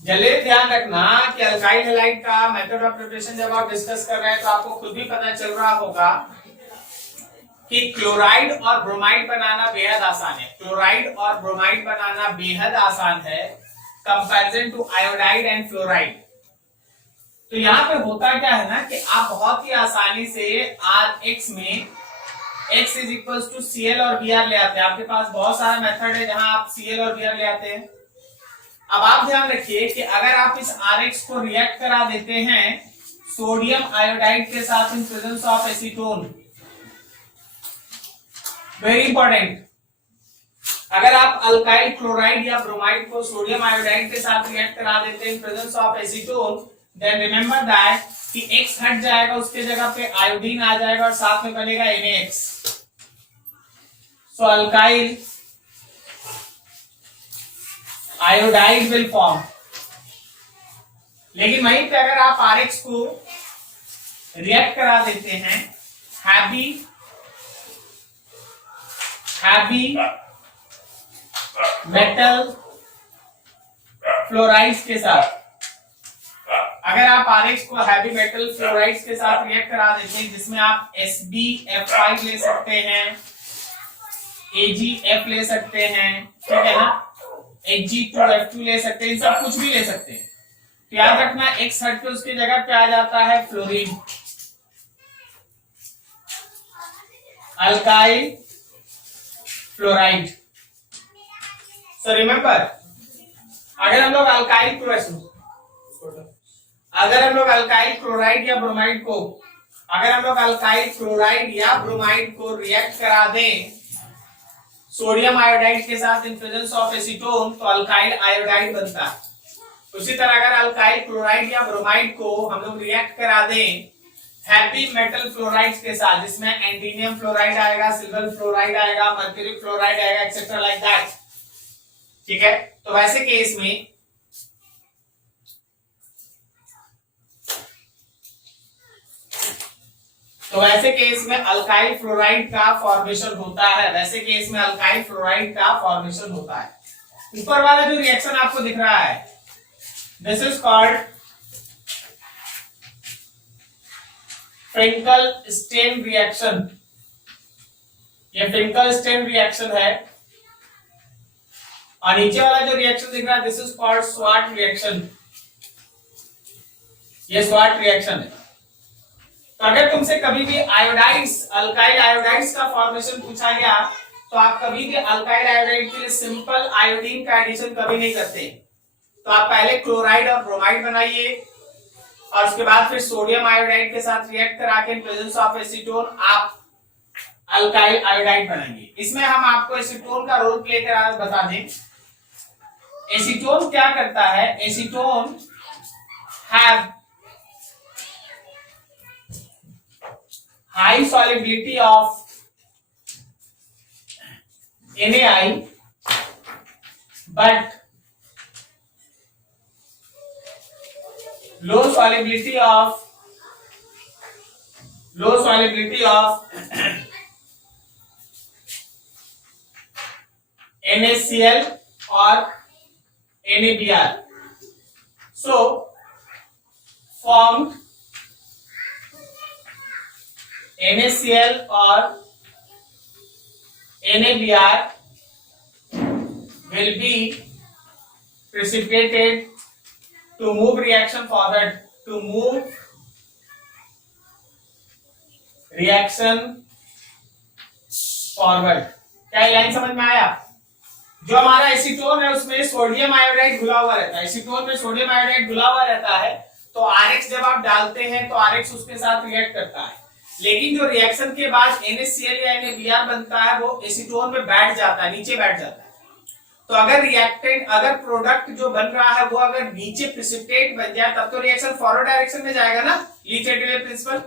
जल्दी ध्यान रखना कि अल्काइल हैलाइड का मेथड ऑफ प्रिपरेशन जब आप डिस्कस कर रहे हैं तो आपको खुद भी पता चल रहा होगा कि क्लोराइड और ब्रोमाइड बनाना बेहद आसान है। क्लोराइड और ब्रोमाइड बनाना बेहद आसान है comparison to iodide and fluoride. तो यहाँ पे होता क्या है ना कि आप बहुत ही आसानी से Rx में x is equal to Cl और Br ले आते हैं। आपके पास बहुत सारा मेथड है जहां आप Cl और Br ले आते हैं। अब आप ध्यान रखिए कि अगर आप इस Rx को रिएक्ट करा देते हैं सोडियम आयोडाइड के साथ in presence of acetone, very important, अगर आप अल्काइल क्लोराइड या ब्रोमाइड को सोडियम आयोडाइड के साथ रिएक्ट करा देते हैं in presence of acetone, then remember that कि X हट जाएगा, उसके जगह पे आयोडीन आ जाएगा और साथ में बनेगा NaX। So alkyl iodide will form. लेकिन वहीं पे अगर आप Rx को रिएक्ट करा देते हैं हैवी मेटल फ्लोराइड्स के साथ, अगर आप Rx को हैवी मेटल फ्लोराइड्स के साथ रिएक्ट करा देते हैं जिसमें आप SbF5 ले सकते हैं, AgF ले सकते हैं, ठीक है ना, Ag2F2 ले सकते हैं, सब कुछ भी ले सकते हैं। तो याद रखना X हट के उसकी जगह पे आ जाता है fluorine, alkyl fluoride. So remember, अगर हम लोग अल्काइल क्लोराइड या ब्रोमाइड को रिएक्ट करा दें सोडियम आयोडाइड के साथ इन प्रेजेंस ऑफ एसीटोन तो अल्काइल आयोडाइड बनता है। उसी तरह अगर अल्काइल क्लोराइड या ब्रोमाइड को हम लोग रिएक्ट करा दें हैप्पी मेटल फ्लोराइड्स के साथ जिसमें एंटीनियम फ्लोराइड आएगा, सिल्वर फ्लोराइड आएगा, मर्क्यूरी फ्लोराइड आएगा, एक्सेट्रा लाइक दैट, ठीक है। तो वैसे केस में अल्काइल फ्लोराइड का फॉर्मेशन होता है। ऊपर वाला जो रिएक्शन आपको दिख रहा है this is called Frenkel-stand reaction. ये फ्रेंकल-स्टेन रिएक्शन है। और नीचे वाला जो रिएक्शन दिख रहा है दिस इज कॉल्ड स्वाट रिएक्शन। ये स्वाट रिएक्शन है। तो अगर तुमसे कभी भी आयोडाइड्स, अल्काइल आयोडाइड्स का फॉर्मेशन पूछा गया तो आप कभी भी अल्काइल आयोडाइड के लिए सिंपल आयोडीन का एडिशन कभी नहीं करते। तो आप पहले क्लोराइड और ब्रोमाइड बनाइए और उसके बाद फिर सोडियम आयोडाइड के साथ रिएक्ट करा के इन प्रेजेंस ऑफ एसीटोन आप अल्काइल आयोडाइड बनाएंगे। इसमें हम आपको एसीटोन का रोल प्ले करा बता दें। एसीटोन क्या करता है, acetone have high solubility of NaI but low solubility of NaCl or NaBr. So formed NaCl or NaBr will be precipitated to move reaction forward, क्या ये लाइन समझ में आया? जो हमारा एसीटोन है उसमें सोडियम आयोडाइड घुला हुआ रहता है। एसीटोन में सोडियम आयोडाइड घुला हुआ रहता है तो Rx जब आप डालते हैं तो Rx उसके साथ रिएक्ट करता है। लेकिन जो रिएक्शन के बाद NaCl या NaBr बनता है वो एसीटोन में बैठ जाता है, नीचे बैठ जाता है। तो अगर प्रोडक्ट जो बन रहा है वो अगर नीचे प्रिसिपिटेट बन जाए तब तो रिएक्शन फॉरवर्ड डायरेक्शन में जाएगा ना, लीच-एटिले प्रिंसिपल।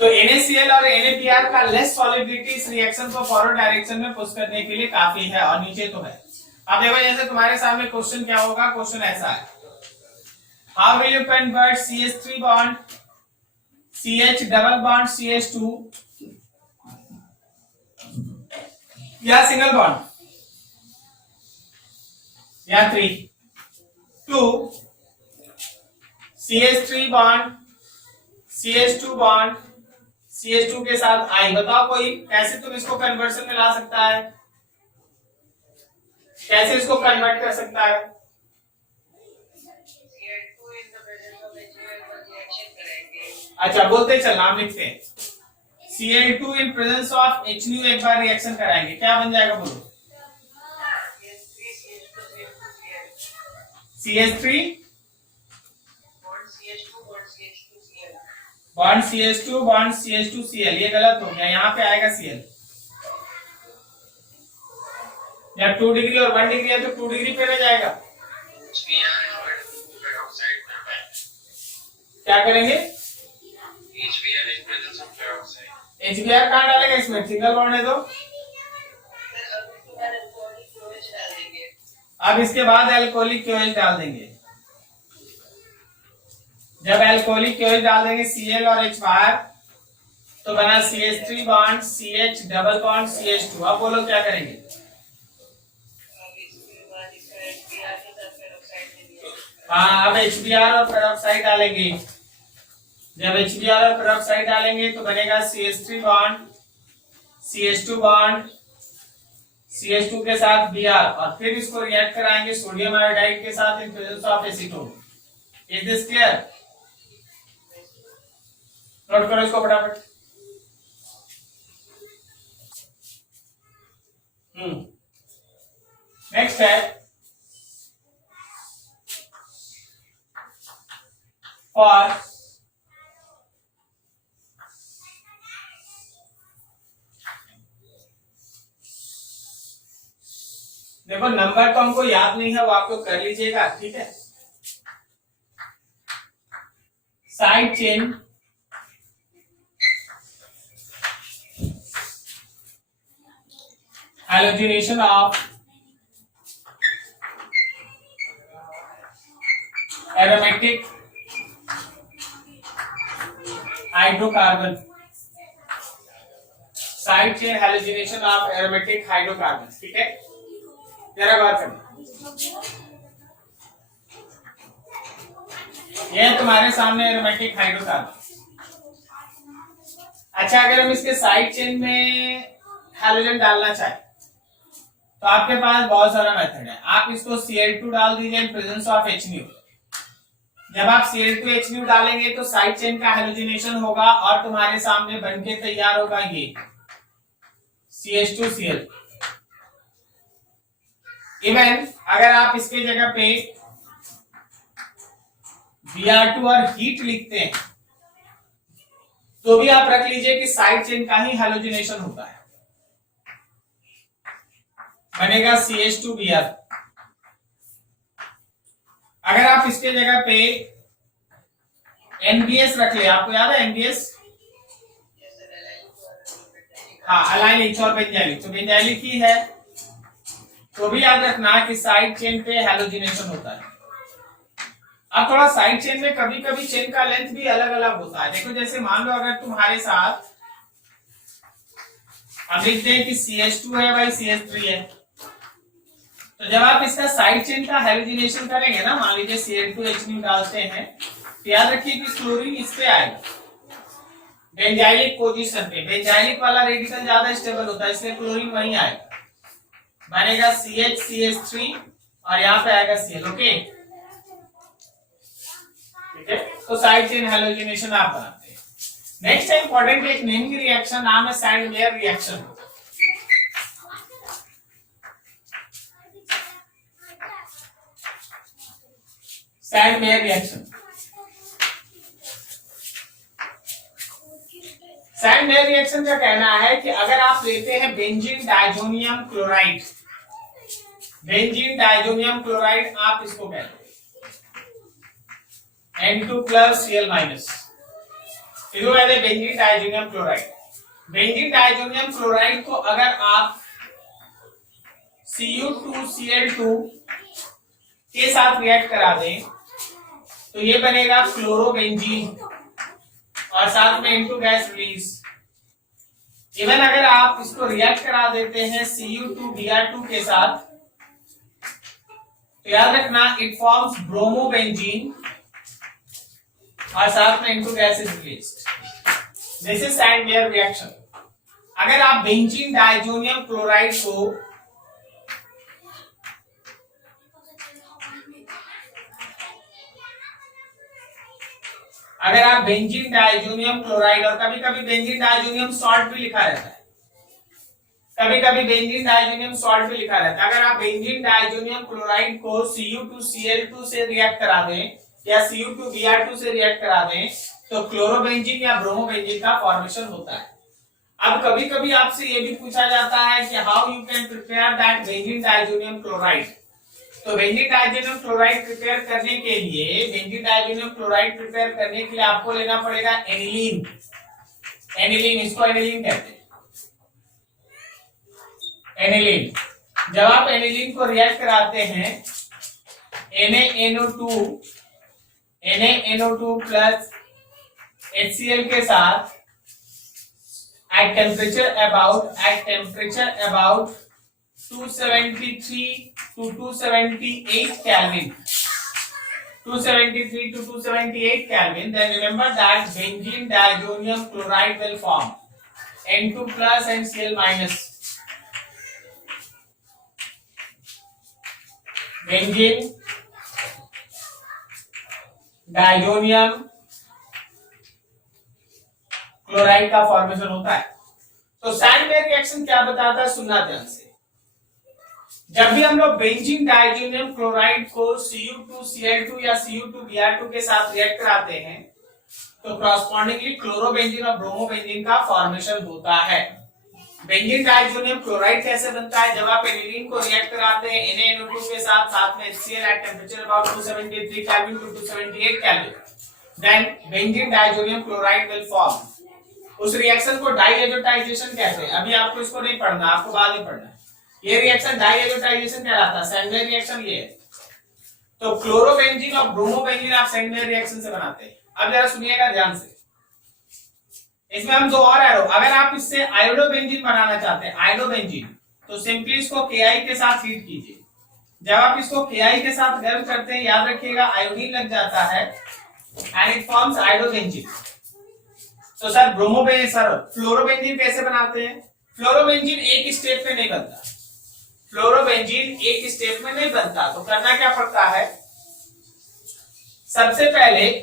तो NaCl और NaBr का लेस सॉल्युबिलिटी इस रिएक्शन को फॉरवर्ड डायरेक्शन में पुश करने के लिए काफी है और नीचे तो है। अब देखो जैसे तुम्हारे सामने क्वेश्चन क्या होगा, क्वेश्चन ऐसा है, how will you convert CH3 bond CH double bond CH2 या सिंगल बॉन्ड या 3 2 CH3 bond CH2 bond CH2 के साथ I। बताओ कोई कैसे तुम इसको कन्वर्सन में ला सकता है, कैसे इसको कन्वर्ट कर सकता है? अच्छा बोलते चल, नाम लिखते हैं। Cl2 in presence of HNu एक बार रिएक्शन कराएंगे, क्या बन जाएगा बोलो? CH3 bond CH2 bond CH2Cl, ये गलत हो गया, यहाँ पे आएगा Cl। जब 2 डिग्री और 1 डिग्री है तो 2 डिग्री पे रह जाएगा। क्या करेंगे? HBr कहाँ डालेगा इसमें? सिंगल बॉन्ड है तो अब इसके बाद एल्कोहलिक क्योएच डाल देंगे। जब एल्कोहलिक क्योएच डाल देंगे Cl और H बाहर तो बना CH3 bond CH double bond CH2। अब बोलो क्या करेंगे? हाँ, अब HBr और पेरोक्साइड डालेंगे। जब HBr और पेरोक्साइड डालेंगे तो बनेगा CH3 bond CH2 bond CH2 के साथ Br और फिर इसको रिएक्ट कराएंगे सोडियम आयोडाइड के साथ in presence of acetone. Is this clear? Note करो इसको फटाफट। नेक्स्ट है फॉर देखो नंबर तो हमको याद नहीं है, वो आपको कर लीजिएगा, ठीक है। Side chain halogenation of aromatic hydrocarbon, side chain halogenation of aromatic hydrocarbon, ठीक है। जरा बात करना, यह तुम्हारे सामने एरोमेटिक हाइड्रोकार्बन। अच्छा, अगर हम इसके साइड चेन में हैलोजन डालना चाहें तो आपके पास बहुत सारा मेथड है। आप इसको Cl2 डाल दीजिए इन प्रेजेंस ऑफ HNu। जब आप Cl2 HNu डालेंगे तो साइड चेन का हैलोजिनेशन होगा और तुम्हारे सामने बनके तैयार होगा ये CH2Cl। इवन अगर आप इसके जगह पे Br2 और हीट लिखते हैं तो भी आप रख लीजिए कि साइड चेन का ही हैलोजिनेशन होता है, बनेगा CH2Br। अगर आप इसके जगह पे NBS रख ले, आपको याद है NBS? हाँ, अलाइन H और बेंजाइलिक, तो बेंजाइलिक ही है तो भी याद रखना कि साइड चेन पे हैलोजिनेशन होता है। अब थोड़ा साइड चेन में कभी कभी चेन का लेंथ भी अलग अलग होता है। देखो जैसे मान लो अगर तुम्हारे साथ हम लिखते हैं कि CH2 है भाई CH3 है, तो जब आप इसका साइड चेन का हैलोजिनेशन करेंगे ना, मान लीजिए Cl2HNu डालते हैं तो याद रखिए कि क्लोरीन इस पे आएगा बेंजाइलिक पोजीशन पे। बेंजाइलिक वाला रेडिकल ज्यादा स्टेबल होता है इसलिए क्लोरीन वहीं आएगा, बनेगा CH3 और यहाँ पे आएगा Cl। ओके, ठीक है। तो साइड चेन हैलोजिनेशन आप बनाते हैं। नेक्स्ट है इंपॉर्टेंट एक नेमिंग रिएक्शन, नाम है Sandmeyer reaction. Sandmeyer reaction, Sandmeyer reaction का कहना है कि अगर आप लेते हैं benzene diazonium chloride, benzene diazonium chloride आप इसको कहते हैं N2 प्लस Cl माइनस, इसको कहते हैं benzene diazonium chloride. Benzene diazonium chloride को अगर आप Cu2Cl2 के साथ रिएक्ट करा दें तो ये बनेगा क्लोरोबेंजीन और साथ में N2 गैस रिलीज। इवन अगर आप इसको रिएक्ट करा देते हैं Cu2Br2 के साथ तो याद रखना इट फॉर्म्स ब्रोमोबेंजीन और साथ में N two gas is released. This is Sandmeyer reaction. अगर आप बेंजीन डाइजोनियम क्लोराइड को अगर आप बेंजीन डाइजोनियम क्लोराइड और कभी कभी बेंजीन डाइजोनियम सॉल्ट भी लिखा रहता है, कभी कभी बेंजीन डाइजोनियम सॉल्ट भी लिखा रहता है। अगर आप बेंजीन डाइजोनियम क्लोराइड को Cu2Cl2 से रिएक्ट करा दें या Cu2Br2 से रिएक्ट करा दें तो क्लोरोबेंजीन या ब्रोमोबेंजीन का फॉर्मेशन होता है। अब कभी कभी आपसे ये भी पूछा जाता है कि how you can prepare that benzene diazonium chloride. तो बेंजीन डाइजोनियम क्लोराइड प्रिपेयर करने के लिए आपको लेना पड़ेगा एनिलीन। एनिलीन, इसको एनिलीन कहते हैं। एनिलीन, जब आप एनिलीन को रिएक्ट कराते हैं NaNO2 प्लस HCl के साथ at temperature about 273 to 278 Kelvin, 273 to 278 Kelvin, then remember that benzene diazonium chloride will form N2 plus and Cl minus. Benzene diazonium chloride का फॉर्मेशन होता है। तो सैंडवेयर रिएक्शन क्या बताता है, सुनना ध्यान से। जब भी हम लोग बेंजीन डाइजोनियम क्लोराइड को Cu2Cl2 या Cu2Br2 के साथ रिएक्ट कराते हैं तो कॉरस्पॉन्डिंगली क्लोरोबेंजीन और ब्रोमोबेंजीन का फॉर्मेशन होता है। बेंजीन डाइजोनियम क्लोराइड कैसे बनता है, जब आप एनिलीन को रिएक्ट कराते हैं NaNO2 के साथ में HCl at temperature about 273 Kelvin to 278 Kelvin, then benzene diazonium chloride will form। उस रिएक्शन को डाइएजोटाइजेशन कहते हैं। अभी आपको इसको नहीं पढ़ना, आपको बाद में पढ़ना है। ये रिएक्शन डाइएजोटाइजेशन कहलाता है। सैंडवेयर रिएक्शन ये है। तो क्लोरोबेंजीन और ब्रोमोबेंजीन आप सैंडवेयर रिएक्शन से बनाते हैं। अब जरा सुनिएगा ध्यान से, इसमें हम दो और एरो, अगर आप इससे आयोडोबेंजीन बनाना चाहते हैं आयोडोबेंजीन, तो सिंपली इसको Ki के साथ हीट कीजिए। जब आप इसको Ki के साथ गर्म करते हैं, याद रखिएगा आयोडीन लग जाता है एंड इट फॉर्म्स आयोडोबेंजीन। तो सर फ्लोरोबेंजीन कैसे बनाते हैं? फ्लोरोबेंजीन एक स्टेप में नहीं बनता। फ्लोरोबेंजीन एक स्टेप में नहीं बनता, तो करना क्या पड़ता है, सबसे पहले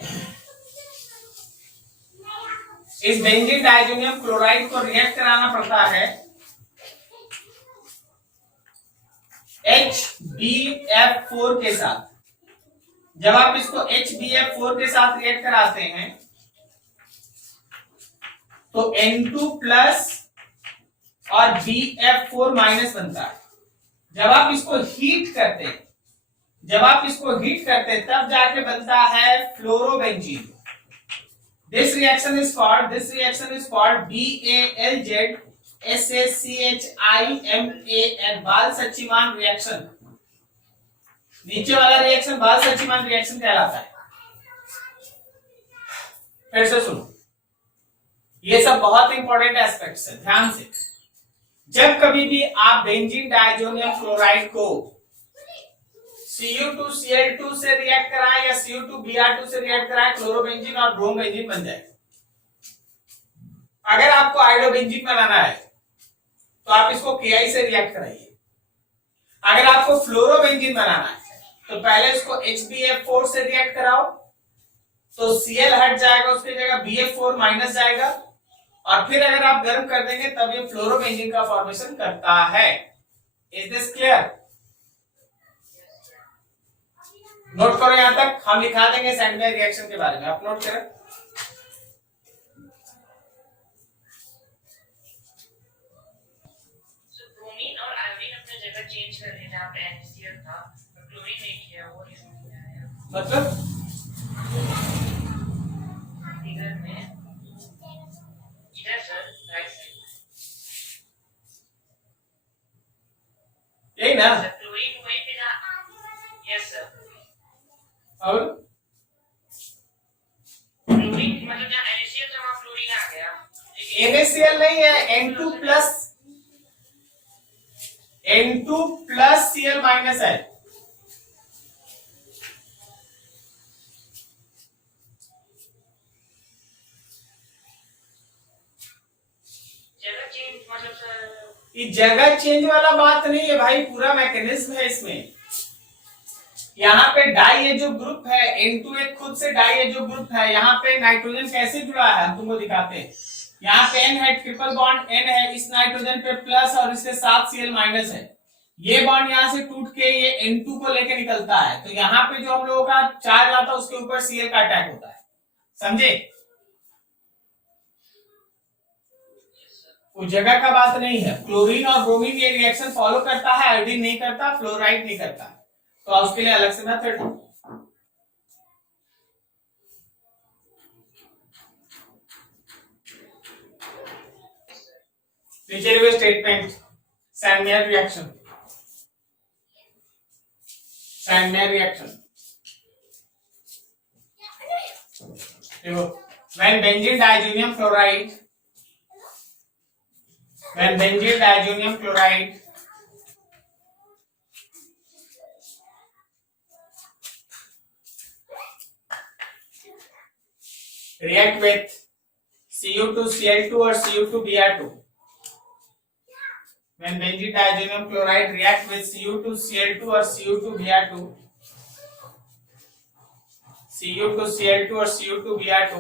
इस बेंजीन डाइजोनियम क्लोराइड को रिएक्ट कराना पड़ता है HbF4 के साथ। जब आप इसको HbF4 के साथ रिएक्ट कराते हैं तो N2 प्लस और BF4 माइनस बनता है। जब आप इसको हीट करते हैं तब जाके बनता है fluorobenzene. This reaction is called BALZ-SACHIMAN, Balz Schiemann reaction. नीचे वाला रिएक्शन बाल-सचिमान रिएक्शन कहलाता है। फिर से सुनो, ये सब बहुत इंपॉर्टेंट एस्पेक्ट्स है, ध्यान से। जब कभी भी आप बेंजीन डाइजोनियम क्लोराइड को Cu2Cl2 से रिएक्ट कराएं या Cu2Br2 से रिएक्ट कराएं, क्लोरोबेंजीन और ब्रोमोबेंजीन बन जाए। अगर आपको आयोडोबेंजीन बनाना है तो आप इसको Ki से रिएक्ट कराइए। अगर आपको फ्लोरोबेंजीन बनाना है तो पहले इसको HbF4 से रिएक्ट कराओ, तो Cl हट जाएगा, उसकी जगह BF4 माइनस जाएगा, और फिर अगर आप गर्म कर देंगे तब ये फ्लोरोबेंजीन का फॉर्मेशन करता है। Is this clear? नोट करो, यहां तक हम लिखा देंगे सैंडवेयर रिएक्शन के बारे में, आप नोट करें। ब्रोमीन और आयोडीन अपने जगह चेंज कर लेना, आपने NaCl था क्लोरीन नहीं किया, वो रीजन क्या है? मतलब फिगर में इधर सर राइट साइड यही ना, क्लोरीन वहीं पे ना। यस सर, और क्लोरीन मतलब जहाँ NaCl था वहाँ क्लोरीन आ गया, लेकिन NaCl नहीं है, N2 प्लस Cl माइनस है। ये जगह चेंज वाला बात नहीं है भाई, पूरा मैकेनिज्म है इसमें। यहाँ पे डाई जो ग्रुप है N2 एक खुद से डाई जो ग्रुप है, यहाँ पे नाइट्रोजन कैसे जुड़ा है हम तुमको दिखाते हैं। यहाँ पे N है, ट्रिपल बॉन्ड N है, इस नाइट्रोजन पे प्लस और इसके साथ Cl माइनस है। ये बॉन्ड यहाँ से टूट के ये N2 को लेके निकलता है, तो यहाँ पे जो हम लोगों का चार्ज आता है उसके ऊपर Cl का अटैक होता है, समझे। उस जगह का बात नहीं है। क्लोरीन और ब्रोमीन ये रिएक्शन फॉलो करता है, आयोडीन नहीं करता, फ्लोराइड नहीं करता, तो उसके लिए अलग से मेथड है। नीचे हुए statement Sandmeyer reaction, Sandmeyer reaction देखो, when benzene diazonium chloride, when benzene diazonium chloride react with Cu2Cl2 or Cu2Br2, when benzene diazonium chloride react with Cu2Cl2 or Cu2Br2, Cu2Cl2 or Cu2Br2,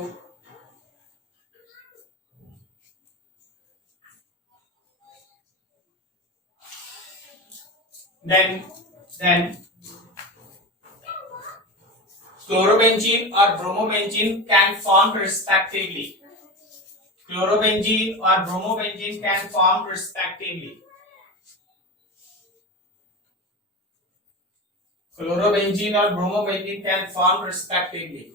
then chlorobenzene or bromobenzene can form respectively. Chlorobenzene or bromobenzene can form respectively. Chlorobenzene or bromobenzene can form respectively.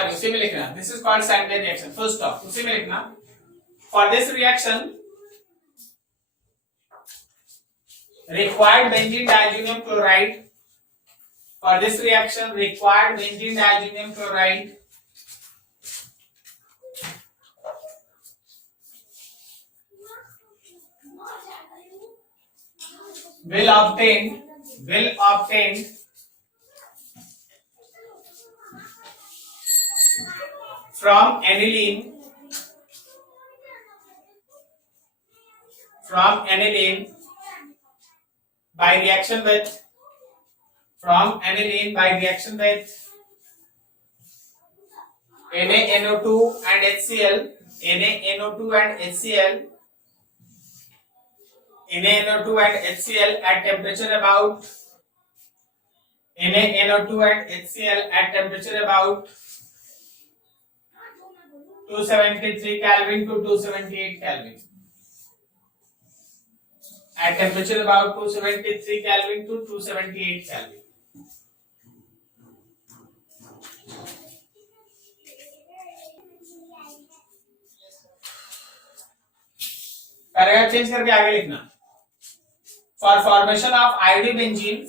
उसी में लिखना, this is called Sandler reaction, full stop, उसी में लिखना। For this reaction, required benzene diazonium chloride. For this reaction, required benzene diazonium chloride will obtain from aniline by reaction with NaNO2 and HCl, NaNO2 and HCl at temperature about 273 Kelvin to 278 Kelvin. At temperature about 273 Kelvin to 278 Kelvin. Paragraph change करके आगे लिखना। For formation of iodobenzene,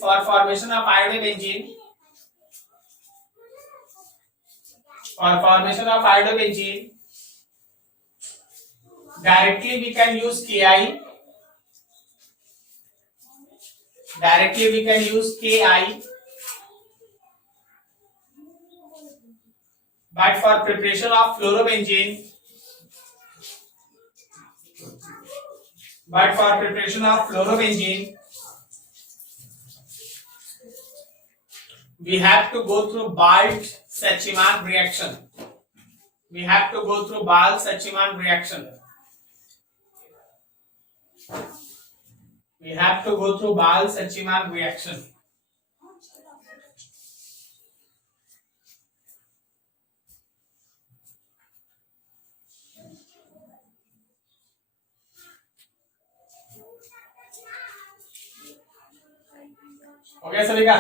directly we can use Ki. But for preparation of fluorobenzene, we have to go through Balt-Sachs-Schimann reaction. हो गया सभी का?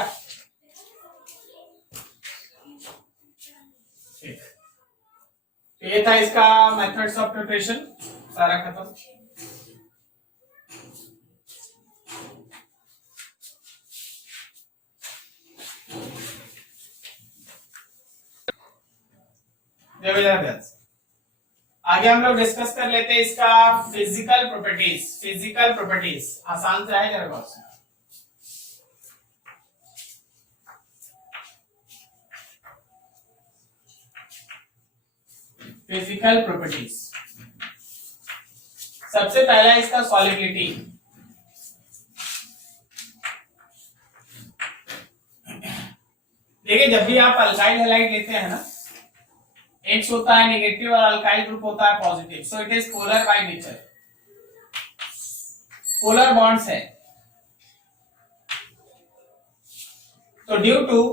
ठीक, तो ये था इसका मेथड्स ऑफ प्रिपरेशन, सारा खत्म। आगे हम लोग डिस्कस कर लेते हैं इसका फिजिकल प्रॉपर्टीज। आसान से है मेरे पास। Physical properties. सबसे पहला इसका सॉलिबिलिटी। देखिए जब भी आप अल्काइल हैलाइड लेते हैं ना, X होता है नेगेटिव और अल्काइल ग्रुप होता है positive, so it is polar by nature, polar bonds है। तो due to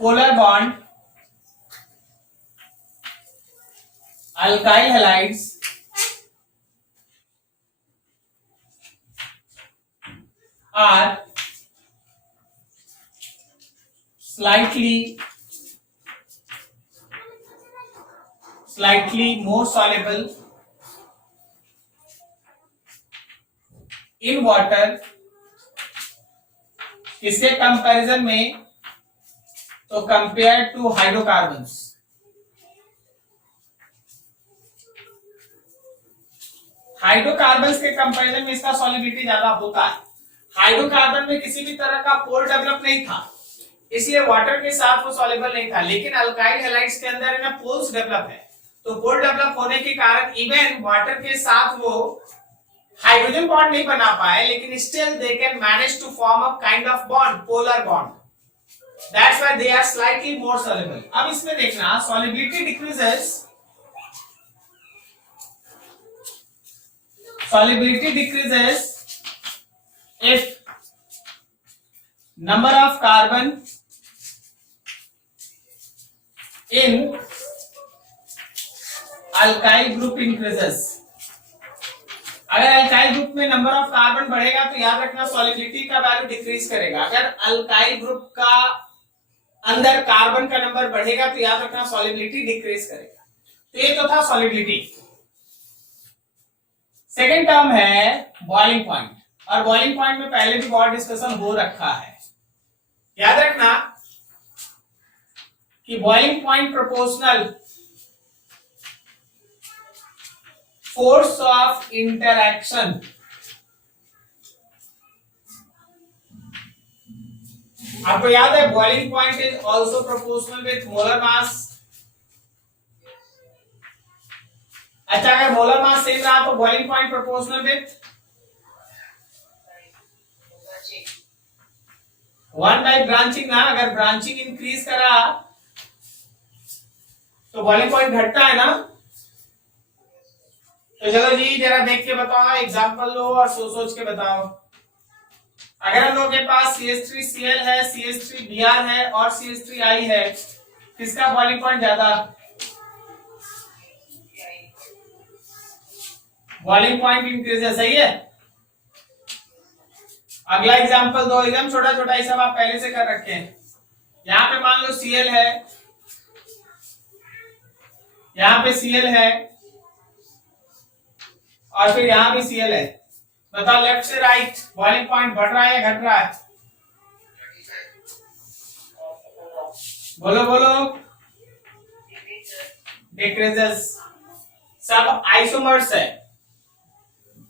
polar bond alkyl halides are slightly more soluble in water। किसके कंपैरिजन में? तो कंपेयर टू हाइड्रोकार्बन्स। हाइड्रोकार्बन्स के कंपैरिजन में इसका सॉलिबिलिटी ज्यादा होता है। हाइड्रोकार्बन में किसी भी तरह का पोल डेवलप नहीं था, इसलिए वाटर के साथ वो सॉल्युबल नहीं था, लेकिन अल्काइल हैलाइड्स के अंदर ना पोल्स डेवलप है। तो पोल डेवलप होने के कारण इवन वाटर के साथ वो हाइड्रोजन बॉन्ड नहीं बना पाए, लेकिन still they can manage to form a kind of bond, polar bond. That's why they are slightly more soluble. अब इसमें देखना solubility decreases, solubility decreases if number of carbon in alkyl group increases। अगर alkyl group में number of carbon बढ़ेगा तो याद रखना solubility का वैल्यू डिक्रीज करेगा। अगर अल्काइल ग्रुप का अंदर कार्बन का नंबर बढ़ेगा तो याद रखना सॉलिबिलिटी डिक्रीज करेगा। तो ये तो था सॉलिबिलिटी। सेकेंड टर्म है बॉइलिंग पॉइंट, और बॉइलिंग पॉइंट में पहले भी बहुत डिस्कशन हो रखा है। याद रखना कि boiling point proportional force of interaction. आपको याद है boiling point is also proportional with molar mass. अच्छा, अगर मोलर मास सेम रहा तो boiling point proportional with 1 branching ना। अगर ब्रांचिंग इंक्रीज करा तो बॉइलिंग पॉइंट घटता है ना। तो चलो जी जरा देख के बताओ, एग्जांपल लो और सोच के बताओ। अगर हम लोगों के पास CH3Cl है, CH3Br है और CH3I है, किसका बॉइलिंग पॉइंट ज्यादा? बॉइलिंग पॉइंट इंक्रीज है, सही है। अगला एग्जांपल दो, एकदम छोटा छोटा, ये सब आप पहले से कर रखे हैं। यहां पे मान लो Cl है, यहां पे Cl है और फिर यहां भी Cl है। बताओ लेफ्ट से राइट बॉइलिंग पॉइंट बढ़ रहा है या घट रहा है? बोलो बोलो। डिक्रीजेस। सब आइसोमर्स है,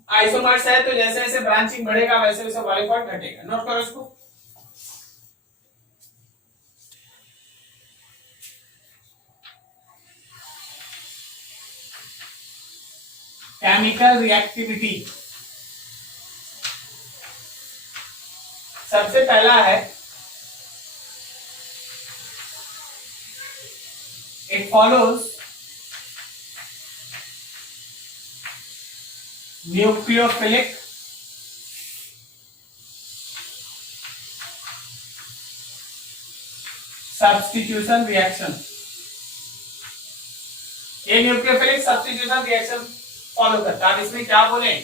आइसोमर्स है तो जैसे जैसे ब्रांचिंग बढ़ेगा वैसे वैसे बॉइलिंग पॉइंट घटेगा। नोट करो इसको। केमिकल रिएक्टिविटी सबसे पहला है, it follows nucleophilic substitution reaction. ये न्यूक्लियोफिलिक सब्स्टिट्यूशन रिएक्शन फॉलो करता है। इसमें क्या बोले,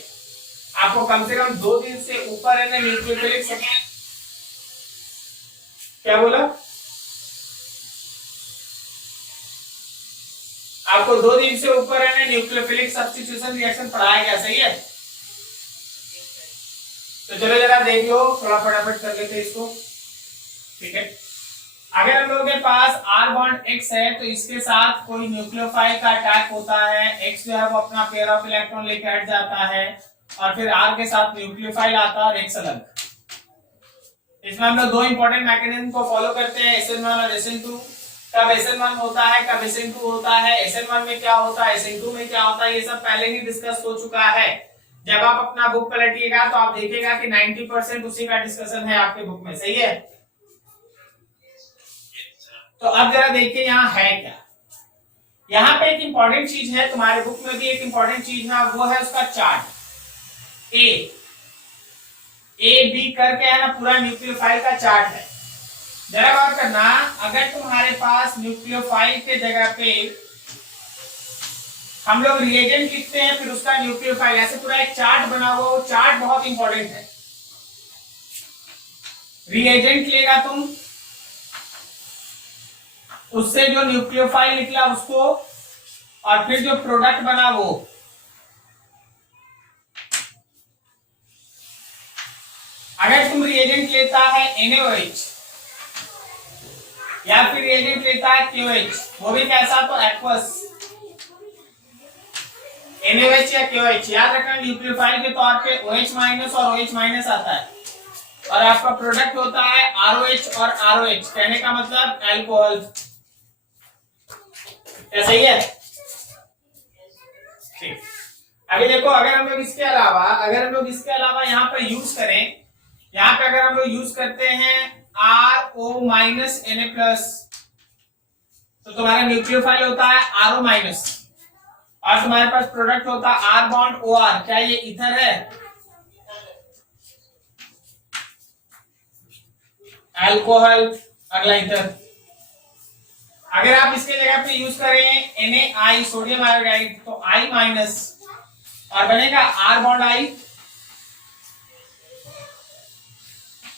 आपको कम से कम 2 दिन से ऊपर है ना न्यूक्लियोफिलिक, क्या बोला? आपको 2 दिन से ऊपर है ना न्यूक्लियोफिलिक सब्स्टिट्यूशन रिएक्शन पढ़ाया गया, सही है। तो चलो जरा देख लो, थोड़ा फटाफट कर लेते हैं इसको, ठीक है। अगर हम लोगों के पास R बॉन्ड X है तो इसके साथ कोई न्यूक्लियोफाइल का अटैक होता है, X जो है वो अपना पेयर ऑफ इलेक्ट्रॉन लेके हट जाता है और फिर R के साथ न्यूक्लियोफाइल आता है और X अलग। इसमें हम लोग 2 इंपॉर्टेंट मैकेनिज्म को फॉलो करते हैं, SN1 और SN2। कब SN1 होता है, कब SN2 होता है, SN1 में क्या होता है, SN2 में क्या होता है, ये सब पहले ही डिस्कस हो चुका है। जब आप अपना बुक पलटिएगा तो आप देखिएगा कि 90% उसी का डिस्कशन है आपके बुक में, सही है। तो अब जरा देखिए यहाँ है क्या। यहाँ पे एक इंपॉर्टेंट चीज है, तुम्हारे बुक में भी एक इंपॉर्टेंट चीज है, वो है उसका चार्ट। ए बी करके है ना, पूरा न्यूक्लियोफाइल का चार्ट है। जरा गौर करना, अगर तुम्हारे पास न्यूक्लियोफाइल के जगह पे हम लोग रिएजेंट लिखते हैं, फिर उसका न्यूक्लियोफाइल, ऐसे पूरा एक चार्ट बना हुआ, वो चार्ट बहुत इंपॉर्टेंट है। रिएजेंट लेगा तुम, उससे जो न्यूक्लियोफाइल निकला उसको, और फिर जो प्रोडक्ट बना वो। अगर तुम रिएजेंट लेता है NaOH या फिर रिएजेंट लेता है KOH, वो भी कैसा, तो एक्वस। NaOH या KOH याद रखना, न्यूक्लियोफाइल के तौर पे OH- और OH- आता है, और आपका प्रोडक्ट होता है ROH और ROH, कहने का मतलब अल्कोहल। क्या सही है? ठीक। अभी देखो, अगर हम लोग इसके अलावा यहाँ पर यूज करें, यहाँ पे अगर हम लोग यूज करते हैं RO- Na+, तो तुम्हारा न्यूक्लियोफाइल होता है RO-, और तुम्हारे पास प्रोडक्ट होता है R बॉन्ड OR। क्या ये ईथर है? अल्कोहल, अगला ईथर। अगर आप इसके जगह पे यूज करें NaI, सोडियम आयोडाइड, तो I-, और बनेगा R bond I,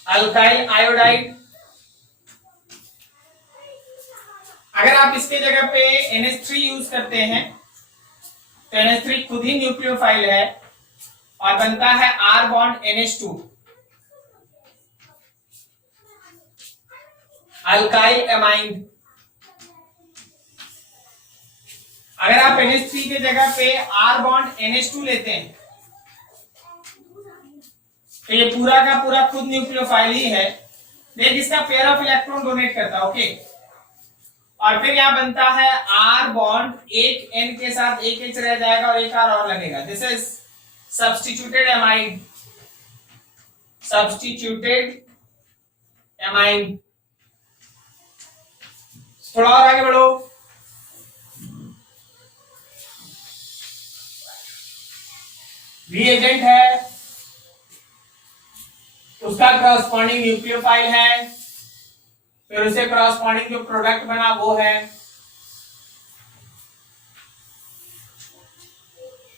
alkyl iodide. अगर आप इसके जगह पे NH3 यूज करते हैं, तो NH3 खुद ही न्यूक्लियोफाइल है और बनता है R bond NH2, alkyl amine. अगर आप NH3 के जगह पे R बॉन्ड NH2 लेते हैं, तो ये पूरा का पूरा खुद न्यूक्लियोफाइल ही है, लेकिन इसका पेयर ऑफ इलेक्ट्रॉन डोनेट करता है, ओके। और फिर यहां बनता है R बॉन्ड, एक N के साथ एक H रह जाएगा और एक R और लगेगा। दिस इज सब्स्टिट्यूटेड एमाइन, थोड़ा और आगे बढ़ो। रिएजेंट है, उसका क्रॉसपॉन्डिंग न्यूक्लियोफाइल है, फिर उसे क्रॉसपॉन्डिंग जो प्रोडक्ट बना वो है।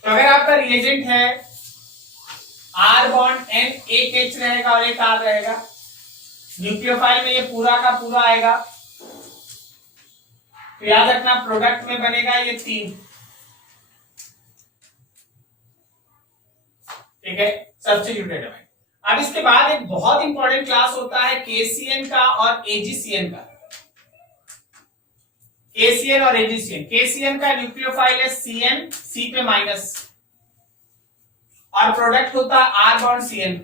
तो अगर आपका रिएजेंट है R बॉन्ड N, एक H रहेगा और एक R रहेगा, न्यूक्लियोफाइल में ये पूरा का पूरा आएगा, तो याद रखना प्रोडक्ट में बनेगा ये 3, ठीक है, सब्स्टिट्यूटेड है। अब इसके बाद एक बहुत इंपॉर्टेंट क्लास होता है KCN का और AgCN का। KCN और AgCN, KCN का न्यूक्लियोफाइल है CN, C पे माइनस, और प्रोडक्ट होता है R बॉन्ड CN।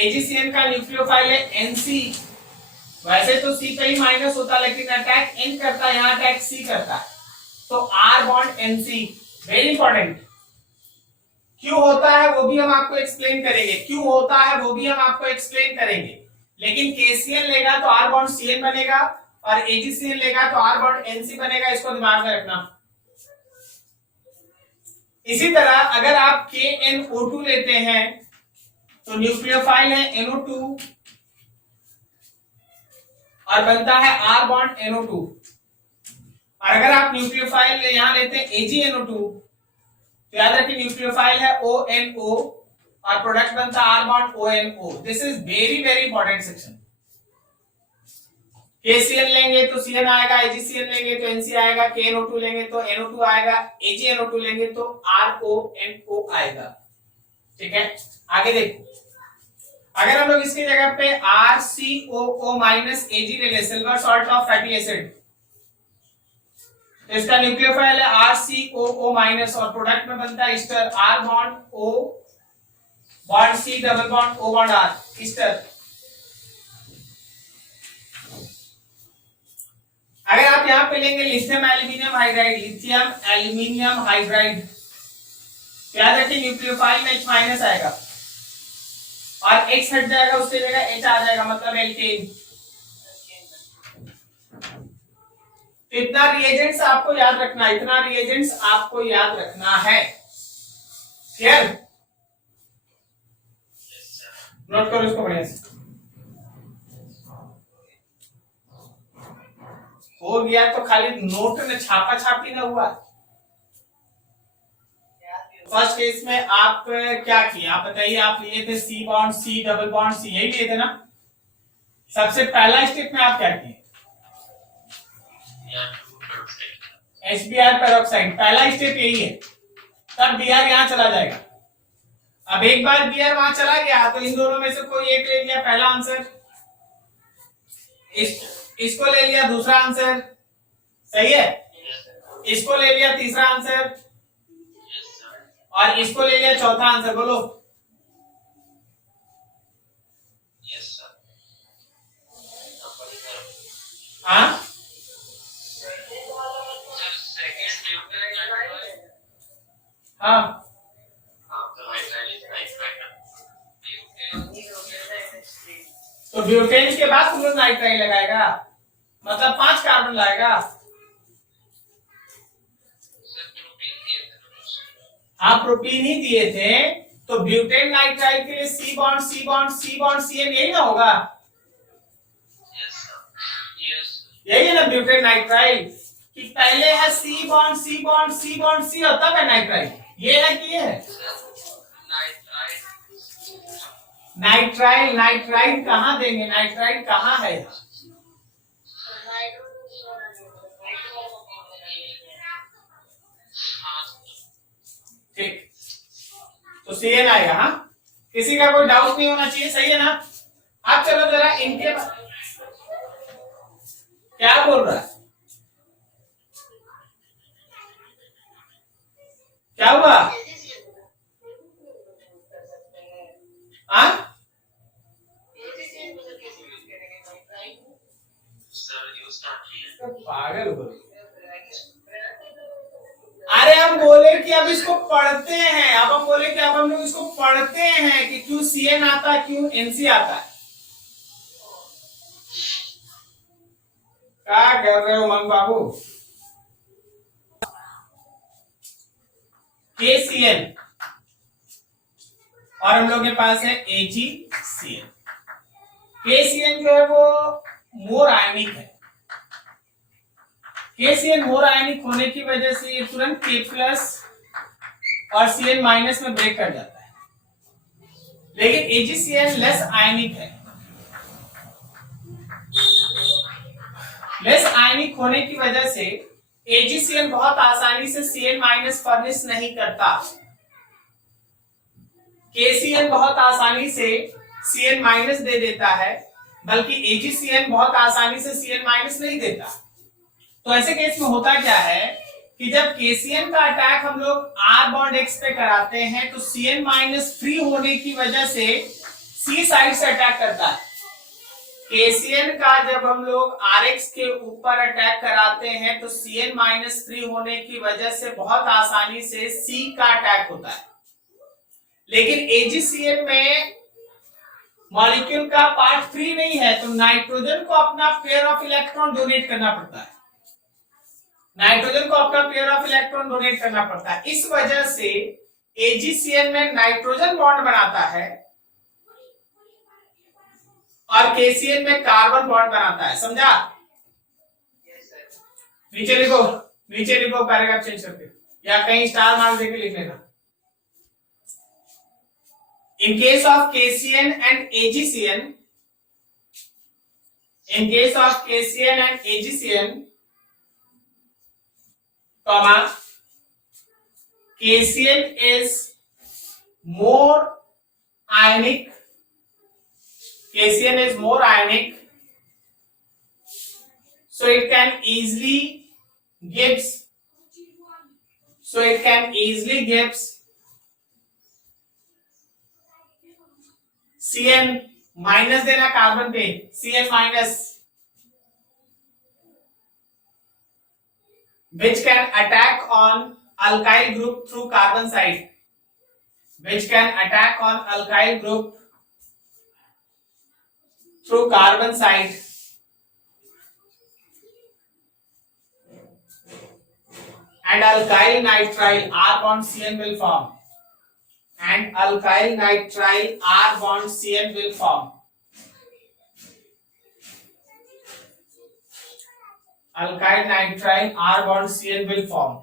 AgCN का न्यूक्लियोफाइल है NC, वैसे तो C पे ही माइनस होता है, लेकिन अटैक N करता है, यहाँ अटैक C करता है, तो R bond NC। Very important. क्यों होता है वो भी हम आपको एक्सप्लेन करेंगे, लेकिन KCN लेगा तो R बॉन्ड CN बनेगा, और AgCN लेगा तो R बॉन्ड NC बनेगा, इसको दिमाग में रखना। इसी तरह अगर आप KNO2 लेते हैं, तो न्यूक्लियोफाइल है NO2 और बनता है R बॉन्ड NO2, और अगर आप न्यूक्लियोफाइल यहां लेते हैं AgNO2, तो याद रखिए न्यूक्लियोफाइल है ONO और प्रोडक्ट बनता है R bond ONO। This is very very important section. KCN लेंगे तो CN आएगा, AgCN लेंगे तो NC आएगा, KNO2 लेंगे तो NO2 आएगा, AgNO2 लेंगे तो RONO आएगा, ठीक है। आगे देखो, अगर हम लोग इसकी जगह पे RCOO- Ag ले लें, silver salt of fatty acid, तो इसका न्यूक्लियोफाइल है RCOO- और प्रोडक्ट में बनता है ester, R bond O bond C double bond O bond R, ester. मिलेंगे lithium aluminium hydride, lithium aluminium hydride. याद रखिए न्यूक्लियोफाइल में H माइनस आएगा और X हट जाएगा, उसकी जगह H आ जाएगा, मतलब एल्केन। इतना रिएजेंट्स आपको याद रखना है, इतना रिएजेंट्स आपको याद रखना है। क्लियर? नोट करो इसको बढ़िया से। हो गया तो खाली नोट में छापा छापी ना हुआ। फर्स्ट केस में आप क्या किए आप बताइए, आप लिए थे C bond C double bond C, यही लिए थे ना। सबसे पहला स्टेप में आप क्या किए, HBr पेरोक्साइड, पहला स्टेप यही है। तब Br यहां चला जाएगा। अब एक बार Br वहां चला गया तो इन दोनों में से कोई एक ले लिया पहला आंसर, इसको ले लिया दूसरा आंसर, सही है, इसको ले लिया तीसरा आंसर और इसको ले लिया चौथा आंसर। बोलो हाँ, हाँ तो ब्यूटेन के बाद तुम लोग नाइट्राइल लगाएगा, मतलब 5 कार्बन लाएगा। आप प्रोपीन ही दिए थे तो ब्यूटेन नाइट्राइल के लिए C bond C bond C bond CN यही ना होगा, यही है ना ब्यूटेन नाइट्राइल, कि पहले है C bond C bond C bond C और तब है नाइट्राइल। ये है कि ये है नाइट्राइल। नाइट्राइल कहाँ देंगे, नाइट्राइल कहाँ है? ठीक, तो CN आएगा। हाँ, किसी का कोई डाउट नहीं होना चाहिए, सही है ना। अब चलो जरा इनके क्या बोल रहा है, क्या हुआ? हाँ पागल हो। अरे हम बोले कि अब इसको पढ़ते हैं, अब हम बोले कि अब हम लोग इसको पढ़ते हैं कि क्यों CN आता है, क्यों NC आता है। क्या कर रहे हो मंग बाबू? KCN और हम लोग के पास है AgCN। KCN जो है वो मोर आयनिक है। KCN मोर आयनिक होने की वजह से ये तुरंत K प्लस और CN माइनस में ब्रेक कर जाता है, लेकिन AgCN लेस आयनिक है। लेस आयनिक होने की वजह से AgCN बहुत आसानी से CN माइनस फर्निश नहीं करता। KCN बहुत आसानी से CN माइनस दे देता है, बल्कि AgCN बहुत आसानी से CN माइनस नहीं देता। तो ऐसे केस में होता क्या है कि जब KCN का अटैक हम लोग R बॉन्ड X पे कराते हैं तो CN माइनस फ्री होने की वजह से C साइड से अटैक करता है। KCN का जब हम लोग RX के ऊपर अटैक कराते हैं तो CN माइनस फ्री होने की वजह से बहुत आसानी से C का अटैक होता है। लेकिन AgCN में मॉलिक्यूल का पार्ट फ्री नहीं है, तो नाइट्रोजन को अपना पेयर ऑफ इलेक्ट्रॉन डोनेट करना पड़ता है। नाइट्रोजन को अपना पेयर ऑफ इलेक्ट्रॉन डोनेट करना पड़ता है। इस वजह से AgCN में नाइट्रोजन बॉन्ड बनाता है और KCN में कार्बन बॉन्ड बनाता है। समझा? नीचे लिखो, नीचे लिखो, पैराग्राफ चेंज करके या कहीं स्टार मार्क देके लिख लेना। In case of KCN and AgCN, in case of KCN and AgCN, comma, KCN is more ionic. KCN is more ionic, so it can easily gives. So it can easily gives CN minus देना carbon पे, CN minus which can attack on alkyl group through carbon side, which can attack on alkyl group through carbon side, and alkyl nitrile R bond CN will form, and alkyl nitrile R bond CN will form. Alkyl nitrile R bond CN will form.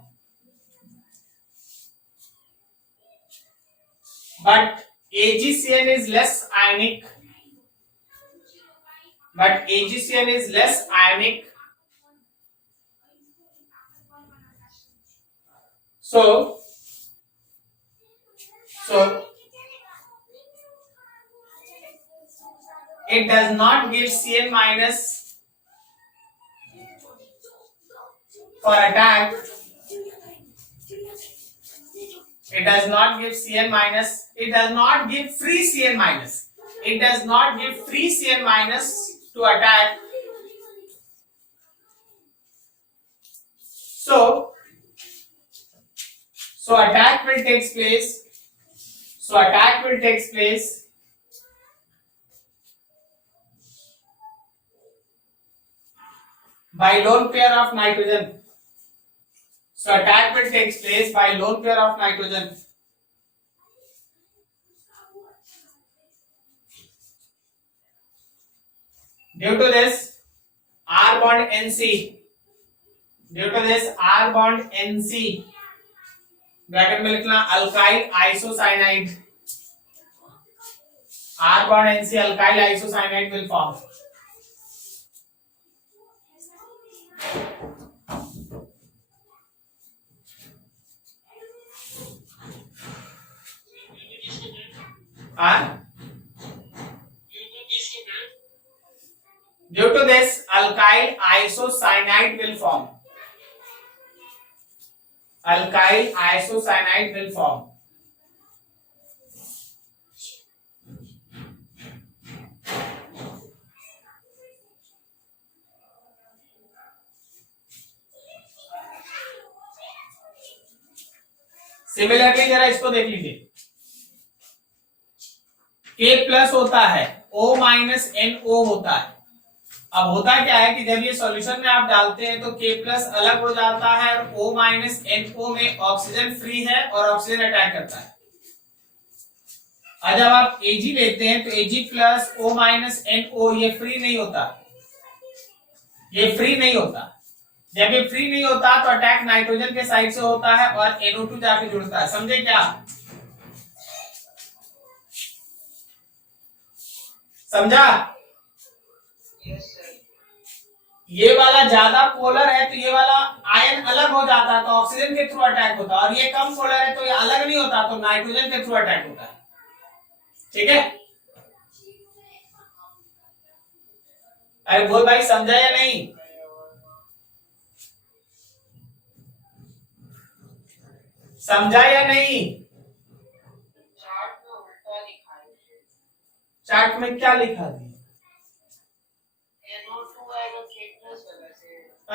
But AgCN is less ionic. But AgCN is less ionic. So it does not give CN minus for attack. It does not give CN minus. It does not give free CN minus. It does not give free CN minus to attack. So attack will take place. So attack will take place by lone pair of nitrogen. So attack will take place by lone pair of nitrogen. Due to this R bond NC, due to this R bond NC, bracket में लिखना alkyl isocyanide, R bond NC alkyl isocyanide will form. Due to this, alkyl isocyanide will form. Alkyl isocyanide will form. Similarly जरा इसको देख लीजिए, K plus होता है, O minus NO होता है. अब होता क्या है कि जब ये सॉल्यूशन में आप डालते हैं तो K प्लस अलग हो जाता है और O माइनस NO में ऑक्सीजन फ्री है और ऑक्सीजन अटैक करता है. और जब आप Ag लेते हैं तो Ag plus O minus NO ये फ्री नहीं होता, ये फ्री नहीं होता. जब ये फ्री नहीं होता तो अटैक नाइट्रोजन के साइड से होता है और NO2 जाके जुड़ता है. समझे क्या? समझा? ये वाला ज्यादा पोलर है तो ये वाला आयन अलग हो जाता है तो ऑक्सीजन के थ्रू अटैक होता है, और ये कम पोलर है तो ये अलग नहीं होता तो नाइट्रोजन के थ्रू अटैक होता है. ठीक है? अरे बोल भाई, समझा या नहीं? समझा या नहीं? चार्ट में क्या लिखा है?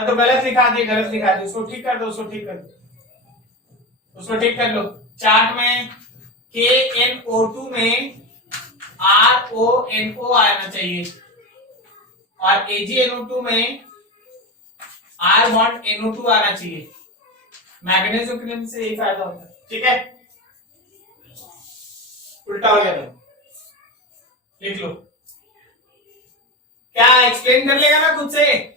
तो गलत लिखा दिए, गलत लिखा दिए. उसको ठीक कर दो, उसको ठीक कर दो, उसको ठीक कर लो. चार्ट में KNO2 में RONO आना चाहिए और AgNO2 में R बॉन्ड NO2 आना चाहिए. मैग्नीशियम क्रीम से यही फायदा होता है. ठीक है? उल्टा हो गया, लिख लो. क्या एक्सप्लेन कर लेगा ना खुद से?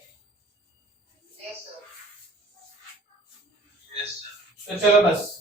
तो चलो बस.